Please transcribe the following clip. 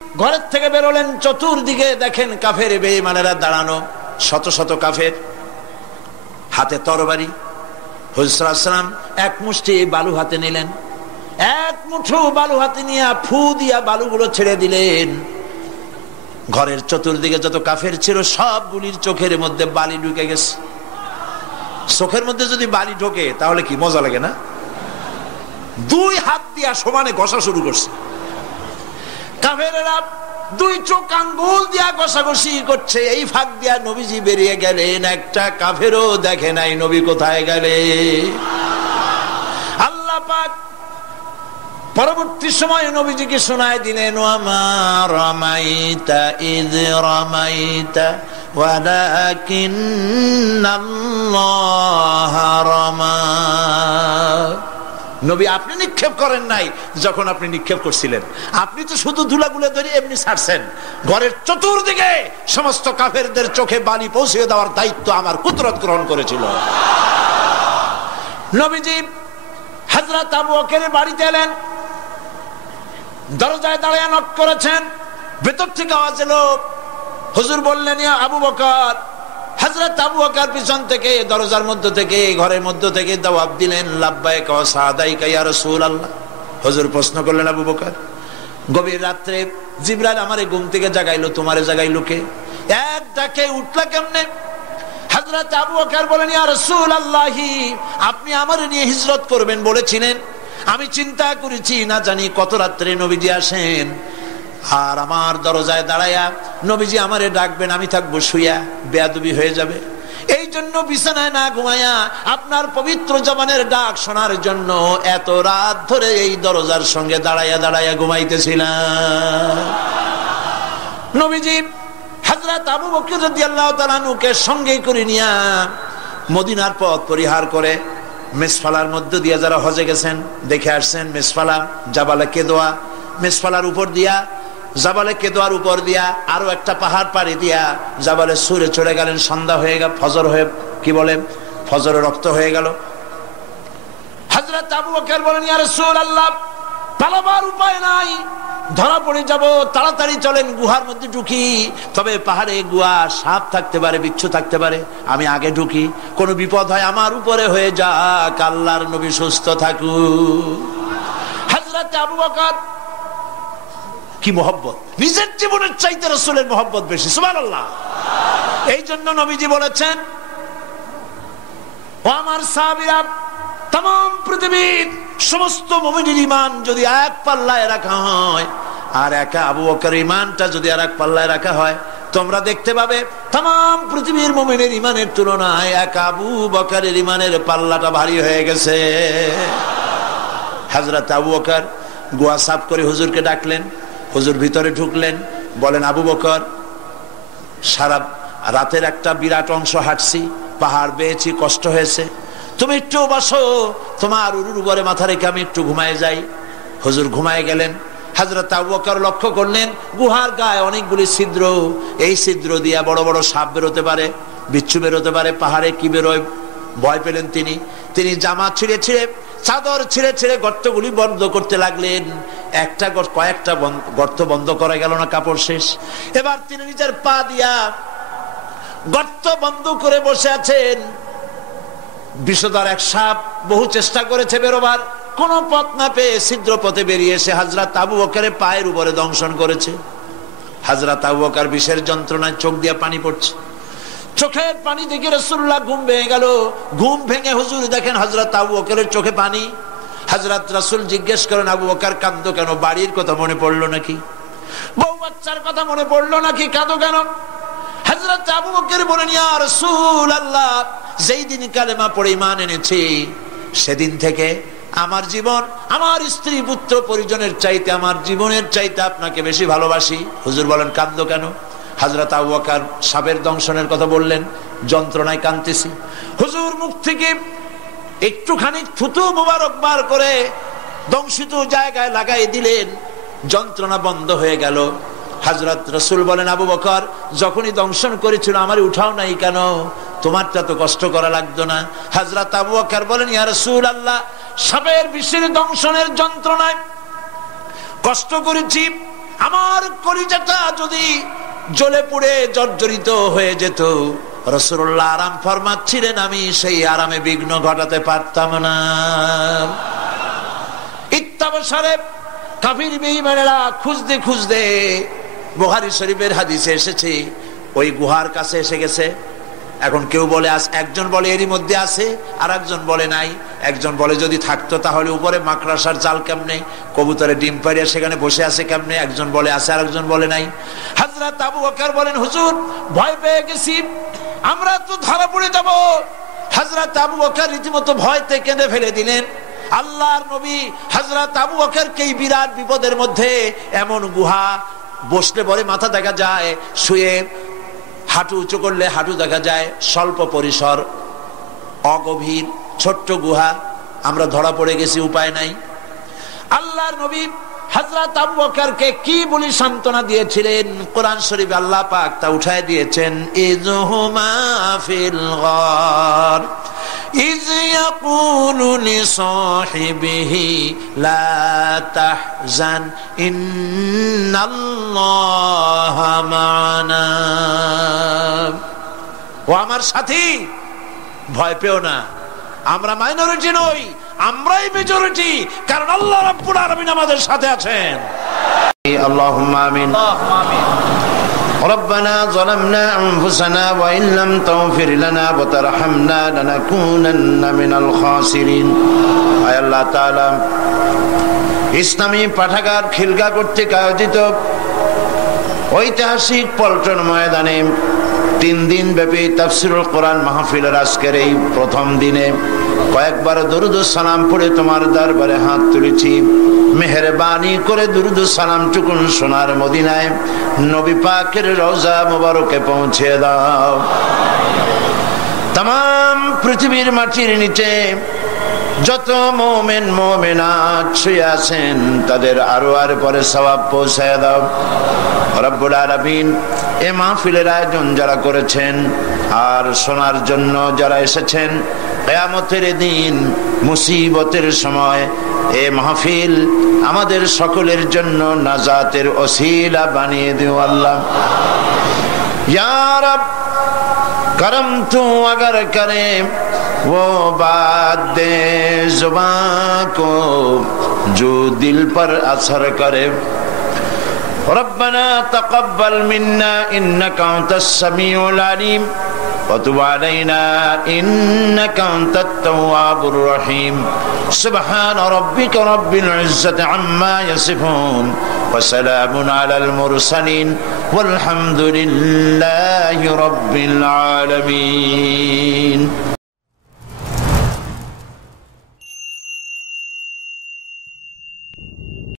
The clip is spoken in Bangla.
ঘরের থেকে বেরোলেন, চতুর্দিকে দেখেন কাফের বেঈমানেরা দাঁড়ানো, শত শত কাফের, হাতে তরবারি। হুজুর সাল্লাল্লাহু আলাইহি ওয়াসাল্লাম এক মুষ্টি বালু হাতে নিলেন, এক মুঠো বালু হাতে নিয়ে ফু দিয়া বালুগুলো ছেড়ে দিলেন। ঘরের চতুর্দিকে যত কাফের ছিল সবগুলির চোখের মধ্যে বালি ঢুকে গেছে। চোখের মধ্যে যদি বালি ঢোকে তাহলে কি মজা লাগে না? দুই হাত দিয়া সমানে ঘষা শুরু করছে কাফেরেরা, দুই চোখ আঙ্গুল দিয়া ঘষাঘষি করছে। এই ফাঁক দিয়া নবীজি বেরিয়ে গেলেন, একটা কাফেরও দেখে নাই নবী কোথায় গেলে। আল্লাহ পাক পরবর্তী সময় নবীজিকে শোনায় দিলেন, ওয়ামা রামাইতা ইয রামাইতা ওয়ালাকিন্নাল্লাহ রামা। নবী আপনি নিক্ষেপ করেন নাই যখন আপনি নিক্ষেপ করছিলেন, আপনি তো শুধু ধুলাগুলো ধরে এমনি ছাড়ছেন। ঘরের চতুর্দিকে সমস্ত কাফেরদের চোখে বালি পৌঁছে দেওয়ার দায়িত্ব আমার কুদরত গ্রহণ করেছিল। নবীজি হযরত আবু বকরের বাড়িতে এলেন, দরজায় দাঁড়িয়ে নক করেছেন, ভেতর থেকে আওয়াজ এলো। হুজুর বললেন, ইয়া আবু বকর। হযরত আবু বকর পিছন থেকে দরজার মধ্য থেকে ঘরের মধ্য থেকে জবাব দিলেন, লাব্বাইকা ওয়া সাদাইকা ইয়া রাসূলুল্লাহ। হুজুর প্রশ্ন করলেন, আবু বকর গভীর রাত্রে জিবরাইল আমারে ঘুম থেকে জাগাইলো, তোমারে জাগাইলো কে? এক ডাকে উঠলা কেমনে? হযরত আবু বকর বলেন, ইয়া রাসূলুল্লাহ আপনি আমারে নিয়ে হিজরত করবেন বলেছিলেন, আমি চিন্তা করেছি না জানি কত রাত্রে নবীজি আসেন, আর আমার দরজায় দাঁড়ায়া নবীজি আমারে ডাকবেন, আমি থাকবো শুয়া, বেয়াদবি হয়ে যাবে। এই জন্য বিছানায় না ঘুমায়া আপনার পবিত্র জবানের ডাক শোনার জন্য এত রাত ধরে এই দরজার সঙ্গে দাঁড়ায়া দাঁড়ায়া ঘুমাইতেছিলাম। নবীজি হযরত আবু বকর রাদিয়াল্লাহু তাআলা আনহুকে সঙ্গে করে নিয়া মদিনার পথ পরিহার করে মেসফালার মধ্য দিয়ে যারা হজে গেছেন দেখে আসছেন, মেসফালা জাবালে কেদোয়া, মেসফালার উপর দিয়া জাবালে কেদোয়ার উপর দিয়া আরো একটা পাহাড় পাড়ি দিয়া জাবালে সুরে চড়ে গেলেন। সন্ধ্যা হয়ে গেল, ফজর হয়ে কি বলে ফজরে রক্ত হয়ে গেল। হযরত আবু বকর বলেন, ইয়া রাসূলুল্লাহ পালাবার উপায় নাই, ধরা পড়ে যাব, তাড়াতাড়ি চলেন গুহার মধ্যে ঢুকি। তবে পাহাড়ে গুহা, সাপ থাকতে পারে, বিচ্ছু থাকতে পারে, আমি আগে ঢুকি, কোনো বিপদ হয় আমার উপরে হয়ে যাক, আল্লাহর নবী সুস্থ থাকুক। হযরত আবু বকর কি মহব্বত, নিজের জীবনের চাইতে রাসূলের মহব্বত বেশি, সুবহানাল্লাহ। এই জন্য নবীজি বলেছেন, ও আমার সাহাবীরা, तमाम পৃথিবীর সমস্ত মুমিনের ঈমান যদি এক পাল্লায় রাখা হয় আর একা আবু বকরের ঈমানটা যদি আরেক পাল্লায় রাখা হয়, তোমরা দেখতে পাবে तमाम পৃথিবীর মুমিনের ঈমানের তুলনায় একা আবু বকরের ঈমানের পাল্লাটা ভারী হয়ে গেছে। হযরত আবু বকর গুয়া সাফ করে হুজুরকে ডাকলেন, হুজুর ভিতরে ঢুকলেন, বলেন, আবু বকর সারা রাতের একটা বিরাট অংশ হাঁটছি, পাহাড় বেয়েছি, কষ্ট হয়েছে, তুমি একটু বসো, তোমার উরুর উপরে মাথা রেখে আমি একটু ঘুমায় যাই। হুজুর ঘুমায় গেলেন। হযরত আবু বকর লক্ষ্য করলেন গুহার গায়ে অনেকগুলি ছিদ্র, এই ছিদ্র দিয়া বড় বড় সাপ বেরোতে পারে, বিচ্ছু বেরোতে পারে, পাহাড়ে কি বেরোয় ভয় পেলেন তিনি জামা ছিঁড়ে ছিঁড়ে, চাদর ছিঁড়ে ছিঁড়ে গর্তগুলি বন্ধ করতে লাগলেন। কয়েকটা গর্ত বন্ধ করা গেল না, কাপড় শেষ। এবার তিনি নিজের পা দিয়া গর্ত বন্ধ করে বসে আছেন। বিষধর এক সাপ বহু চেষ্টা করেছে বেরোবার, কোন পথ না পেয়ে ছিদ্র পথে বেরিয়ে এসে হযরত আবু বকরের পায়ের উপরে দংশন করেছে। হযরত আবু বকর বিষের যন্ত্রণায় চোখ দিয়ে পানি পড়ছে, চোখের পানি দেখে রাসূলুল্লাহ ঘুম ভেঙে গেল। ঘুম ভেঙে হুজুর দেখেন হযরত আবু বকরের চোখে পানি। হযরত রাসূল জিজ্ঞেস করেন, আবু বকর কাঁদো কেন? বাড়ির কথা মনে পড়লো নাকি? বউ বাচ্চার কথা মনে পড়লো নাকি? কাঁদো কেন? হযরত আবু বকর বলেন, ইয়া রাসূলুল্লাহ যেই দিন কালেমা পড়ে ঈমান এনেছি সেদিন থেকে আমার জীবন, আমার স্ত্রী পুত্র পরিজনের চাইতে, আমার জীবনের চাইতে আপনাকে বেশি ভালোবাসি। হুজুর বলেন, কাঁদো কেন? হযরত আবু বকর সাপের দংশনের কথা বললেন, যন্ত্রণায় কাঁদতেছি। হুজুর মুখ থেকে একটুখানি থুতু মোবারক বার করে দংশিত জায়গায় লাগাই দিলেন, যন্ত্রণা বন্ধ হয়ে গেল। হযরত রাসূল বলেন, আবু বকর যখনই দংশন করেছিল আমার উঠাও নাই কেন? তোমারটা তো কষ্ট করা লাগতো না। হযরত আবু বকর বলেন, ইয়া রাসূলুল্লাহ সাপের বিষের দংশনের যন্ত্রণায় কষ্ট করেছি, আমার কলিজাটা যদি জ্বলে পুড়ে জর্জরিত হয়ে যেত, রাসূলুল্লাহ আরাম ফরমাচ্ছিলেন, আমি সেই আরামে বিঘ্ন ঘটাতে পারতাম না। ইত্তাবসারে কাফির বেঈমানেরা খুঁজতে খুঁজতে, বুখারী শরীফের হাদিসে এসেছে, ওই গুহার কাছে এসে গেছে। এখন কেউ বলে একজন বলে এরই মধ্যে আছে, আর একজন বলে নাই। একজন বলে যদি থাকতো তাহলে উপরে মাকড়াসার জাল কেমনে, কবুতরে ডিম পাড়িয়ে সেখানে বসে আছে কেমনে। একজন বলে আছে, আর একজন বলে নাই। হযরত আবু বকর বলেন, হুজুর ভয় পেয়ে গেছি, আমরা তো ধরা পড়ে যাব। হযরত আবু বকর রীতিমতো ভয়তে কেঁদে ফেলে দিলেন। আল্লাহর নবী হযরত আবু বকরকে এই বিরাট বিপদের মধ্যে, এমন গুহা, বসলে পরে মাথা দেখা যায়, শুয়ে হাঁটু উঁচু করলে হাঁটু দেখা যায়, স্বল্প পরিসর, অগভীর ছোট্ট গুহা, আমরা ধরা পড়ে গেছি, উপায় নাই। আল্লাহর নবী হযরত আবু বকরকে কি বলি সান্ত্বনা দিয়েছিলেন, কোরআন শরীফে আল্লাহ পাক তা উঠায় দিয়েছেন। ইযহুমা ফিল গার ইয ইয়াকুলু লিসাহিবিহি লা তাহজান ইন্নাল্লাহা মা'ানা। ও আমার সাথী, ভয় পেও না, আমরা মাইনরিটি নই, আমরাই মেজরিটি, কারণ আল্লাহ রাব্বুল আলামিন আমাদের সাথে আছেন। আল্লাহুম্মা আমিন। ربنا ظلمنا أنفسنا وإن لم تغفر لنا وترحمنا لنكونن من الخاسرين। আয় আল্লাহ তাআলা, ইসলামী পাঠাগার খিলগা কর্তৃক আয়োজিত ঐতিহাসিক পল্টন ময়দানে 3 দিন ব্যাপী তাফসীরুল কোরআন মাহফিলের আজকের এই প্রথম দিনে কয়েকবার দরুদ ও সালাম পড়ে তোমার দরবারে হাত তুলেছি। মেহেরবানি করে দরুদ ও সালাম টুকুন সোনার মদিনায় নবী পাকের রওজা মোবারকে পৌঁছে দাও। तमाम পৃথিবীর মাটির নিচে যত মুমিন মুমিনাত শুয়ে আছেন তাদের আরো আর পরে সওয়াব পৌঁছায় দাও রব্বুল আলামিন। এই মাহফিলের আয়োজন যারা করেছেন আর শোনার জন্য যারা এসেছেন, কিয়ামতের দিন মুসিবতের সময় এই মাহফিল আমাদের সকলের জন্য নাজাতের ওসিলা বানিয়ে দিও আল্লাহ। ইয়া রব करम तू अगर करे वो बात दे जुबान को जो दिल पर असर करे। रब्बना तक़ब्बल मिन्ना इन्नका अंतस समीउल अलीम व तुब अलैना इन्नका अंतत तव्वाबुर रहीम। सुब्हान रब्बिका रब्बिल इज्जति अम्मा यसिफून व सलामुन अलल मुरसलीन वल्हम्दुलिल्लाहि रब्बिल आलमीन।